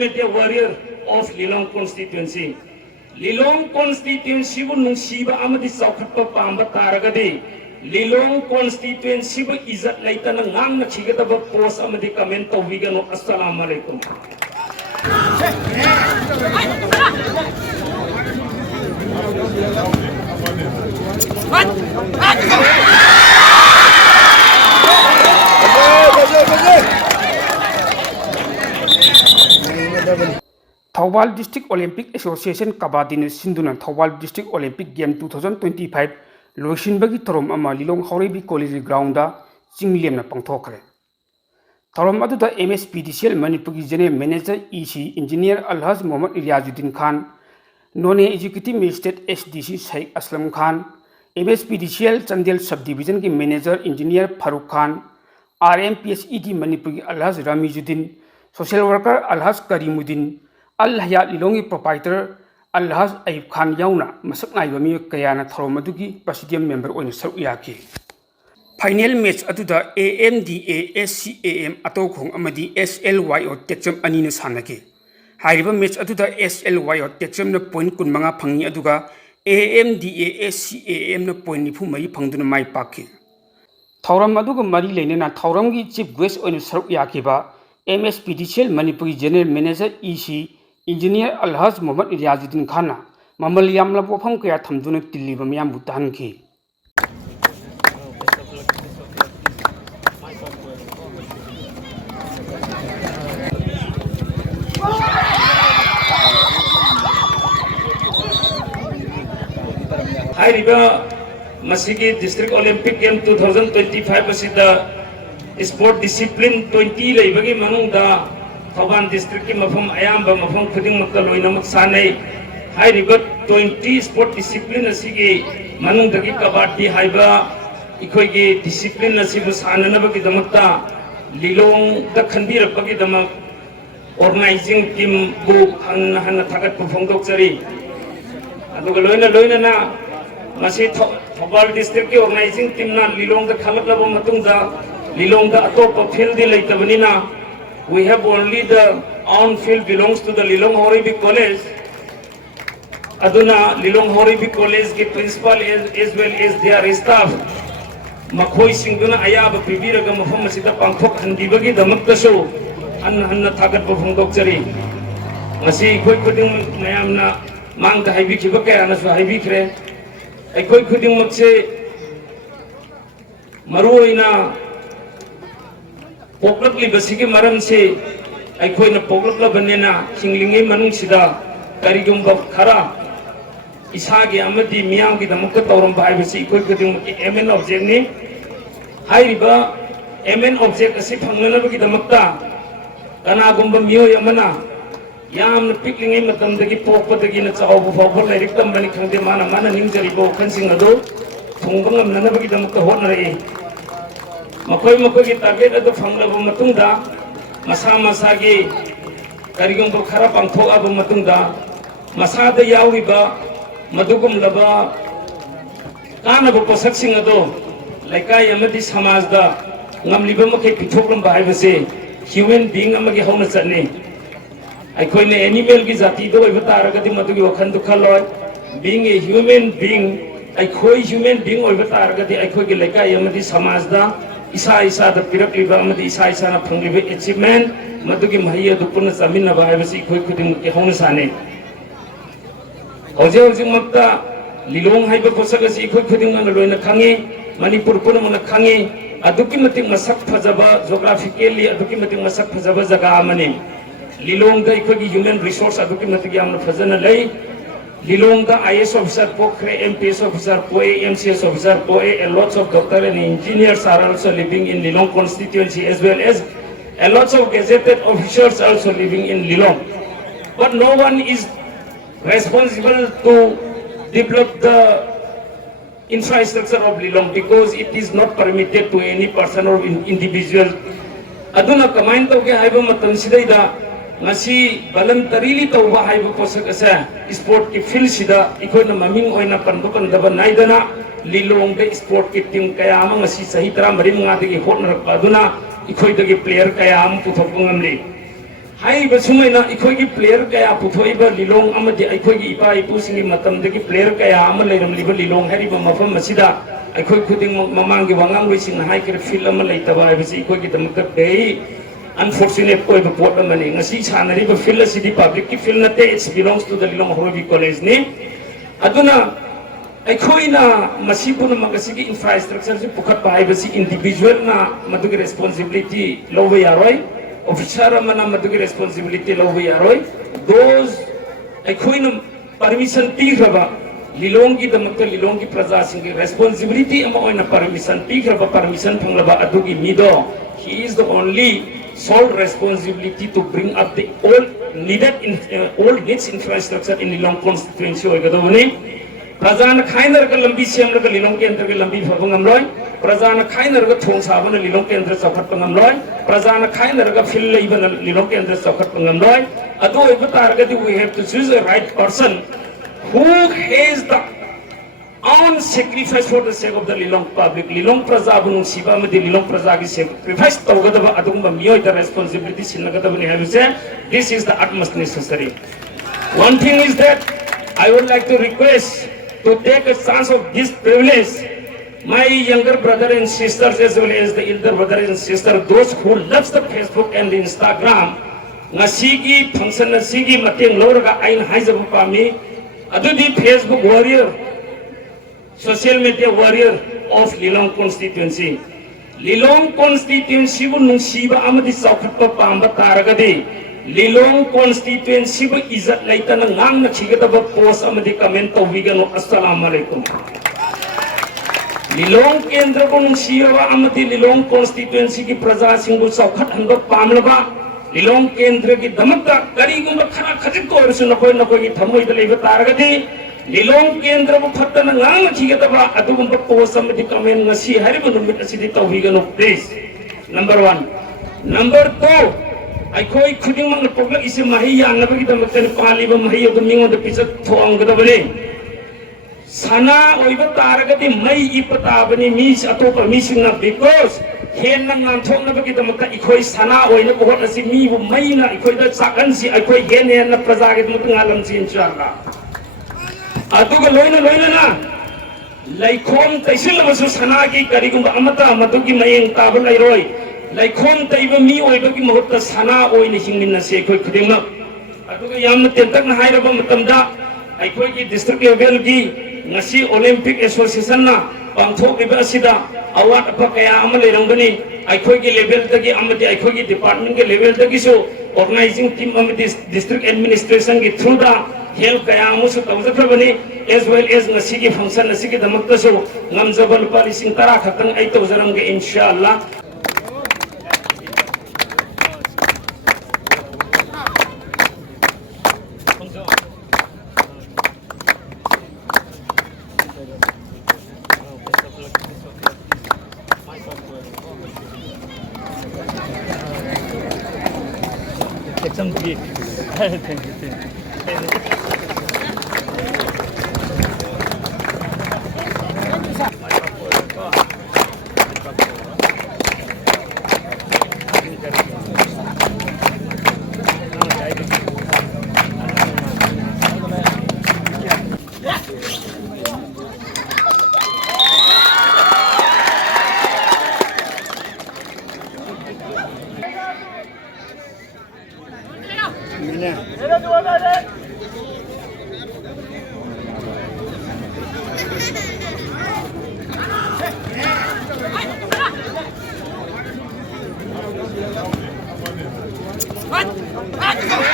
media warrior of Lilong constituency. Lilong constituency bu nungsiba amadi saukhatpa pamba taragadi Lilong constituency bu izat laita na ngang na chigataba post amadi comment tawigano. Assalamu alaikum. Thawal District Olympic Association Kabaddi Sinduna Thawal District Olympic Game 2025 Loishinbagi Thorom ama Lilong Haurebi College Ground da Chinglem na pangthokre. Thorom aduda MSPDCL Manipuri General Manager EC Engineer Alhaj Mohammad Riyazuddin Khan, Non Executive Magistrate SDC Sheikh Aslam Khan, MSPDCL Chandel Subdivision ki Manager Engineer Farooq Khan, RMPSED Manipuri Alhaj Ramizuddin, Social Worker Alhaj Karimuddin, Al Hayat Lilongi Proprietor Alhaj Ayub Khan yauna masak naiba mi kayana thorom adugi Presidium Member oina saru yaki. Final match aduda AMDA SCAM atokong amadi SLY or Techum anina sanake. Hariba match aduda SLY or Techum na point kun mga phangi aduga AMDA SCAM na point nipu mai phangduna mai pakki. Thorom aduga mari lene na thorom gi chief guest oina saru yaki ba MSPDCL Manipuri General Manager EC Engineer Alhaj Mohammad Riyazuddin Khan mamal yamla bofam kaya thamduna tilliba miyam butan ki. Hai riba masigi District Olympic Game 2025 asida sport discipline 20 leibagi manungda Thawban district ki mafam ayamba mafam khuding makta loina mak sanai hai riba 20 sport discipline asigi manungdagi kabaddi haiba ikoi gi discipline asibu sanana bagi damakta Lilong da khanbira bagi damak organizing team bu han thagat phongdok chari aduga loina na masi Thawbal district ki organizing team na Lilong da khalaklaba matungda Lilong da atopa field di laitabani na we have only the on field belongs to the Lilong Haurebi College. Aduna Lilong Haurebi College ke principal as well as their staff makhoi singduna ayaba pibiraga mafam masida pangthok handibagi damakta so anna thagat bofongdok chari masi khoi khuding mayamna mangda haibi khiba kaya na so haibi khre ai khoi khuding makse maruina poklak li basigi maram se ai khoi na poklak la banena singlingi manung sida karigum ba khara isagi amadi miyam gi damak tawram bai basi khoi khuding ki MN object ni hai riba MN object asi phangnana gi damak ta kana gumba miyo yamana yam na piklingi matam dagi pokpa dagi na chaw bu fawbol lai riktam bani khangde mana ningjari bo khansing ado thongbangam nana gi damak ta hon rai makoi ki target ado phanglaba matungda masa gi karigum ko khara pangthok aba matungda masa da yawiba madugum laba kana bo posak sing ado laikai amadi samaj da ngamliba makai pithoklam bai base human being amagi hauna chane ai khoi ne animal gi jati do iba taragadi madugi wakhan du khaloi being a human being ai khoi human being oiba taragadi ai khoi gi laikai amadi samaj da isa da pirak liba amadi isa na phangli achievement madugi mahiya du punna samina ba haibasi khoi khuding ki hauna sane hoje makta Lilong haiba posak asi khoi khuding na loina khangi Manipur puna muna khangi aduki matik masak phajaba geographically aduki matik masak phajaba jaga amani Lilong da ikoi human resource aduki matik yamna phajana lai Lilong da IS officer pokre MPS officer poe MCS officer poe a lots of doctor and engineers are also living in Lilong constituency as well as a lots of gazetted officials also living in Lilong, but no one is responsible to develop the infrastructure of Lilong because it is not permitted to any person or individual. Aduna kamain to ke haiba matam sidai da ngasi voluntarily to ba haiba posak asa sport ki field sida ikoi na maming oina pandukan daba naidana Lilong de sport ki team kaya ama ngasi sahi tara mari mga dagi hot na aduna ikoi dagi player kaya am puthok ngamli hai ba sumaina ikoi ki player kaya puthoi ba lilong amadi ikoi ki ipa ipu singi matam de ki player kaya ama leiram liba lilong hari ba mafam masida ikoi khuding mamang gi wangang wi sing hai kir fil ama leitaba ba si ikoi ki damak bei unfortunate koi ba pot amani ngasi chanari ba fil asidi public ki fil nate it belongs to the Lilong Horobi college ni aduna aikoina masipuna magasigi infrastructure si pukhat bai ba si individual na madugi responsibility lowe yaroi officer mana madugi responsibility lowe yaroi those aikoina permission tigraba Lilong ki damakta Lilong ki praja singi responsibility ama oina permission tigraba permission phanglaba adugi mido he is the only sole responsibility to bring up the all needs infrastructure in Lilong constituency oigadobani Prajana Kainer Lambi Siam Lilong Kendra Lambi Fabangamloy, Prajana Kainer Thong Savan Lilong Kendra Sapatangamloy, Prajana Kainer Phil even Lilong Kendra Sapatangamloy. Although we have to choose the right person who has the own sacrifice for the sake of the Lilong public. Lilong Prajabun Siba Madi Lilong Prajagi sacrifice Togadava Adumba Mio the responsibility Sinagadavan have said this is the utmost necessary. One thing is that I would like to request to take a chance of this privilege, my younger brother and sisters as well as the elder brother and sister, those who loves the Facebook and the Instagram, ngasigi function ngasigi mateng loraga ain haizabu pami, adudi Facebook warrior, social media warrior of Lilong constituency. Lilong constituency bu nungsiba amadi saukat pa pamba taragadi. Lilong constituency ba izat laita na ngang nakikita ba post amadi comment tawbigan o assalamualaikum. Lilong kendra ko nung siya ba amadi Lilong constituency ki praja singgul saukat hangga pamla ba Lilong kendra ki damagta kari kung ba khana khatit ko orso na koy ki thamoy dalay ba taragadi Lilong kendra ko fatta na ngang nakikita ba adu kung ba post amadi comment nga si hari ba numit asidi tawbigan o please. Number 1. Number 2. Aikoi khuding mang pogla isi mahi yang nabi kita makan pali ba mahi yo mingon de pisa thoang gada bani sana oiba taragati mai ipata bani mis ato pa missing na because hen nang nam thong nabi kita makan ikoi sana oina ko hot asi mi bu mai na ikoi da sakan si aikoi gen hen na praja ke mut ngalam si inshallah atu ga loina na laikom taisil basu sana ki karigum amata amatu ki mayeng tabal lai roi Laikom taiba mi oibagi mahutta sana oina hingmin na se koi khudingna aduga yamna tentak na hairaba matamda aikoi ki district level gi ngasi Olympic Association na pangthok iba asida award apa kaya ama lerangbani aikoi ki level tagi amati aikoi ki department ke level tagi so organizing team amati district administration ki through the help kaya amu so tawjafrabani as well as ngasi ki function nasi ki damakta so ngamjabal pali sing tara khatang ai tawjaram ge inshallah Some tea. Thank you. What?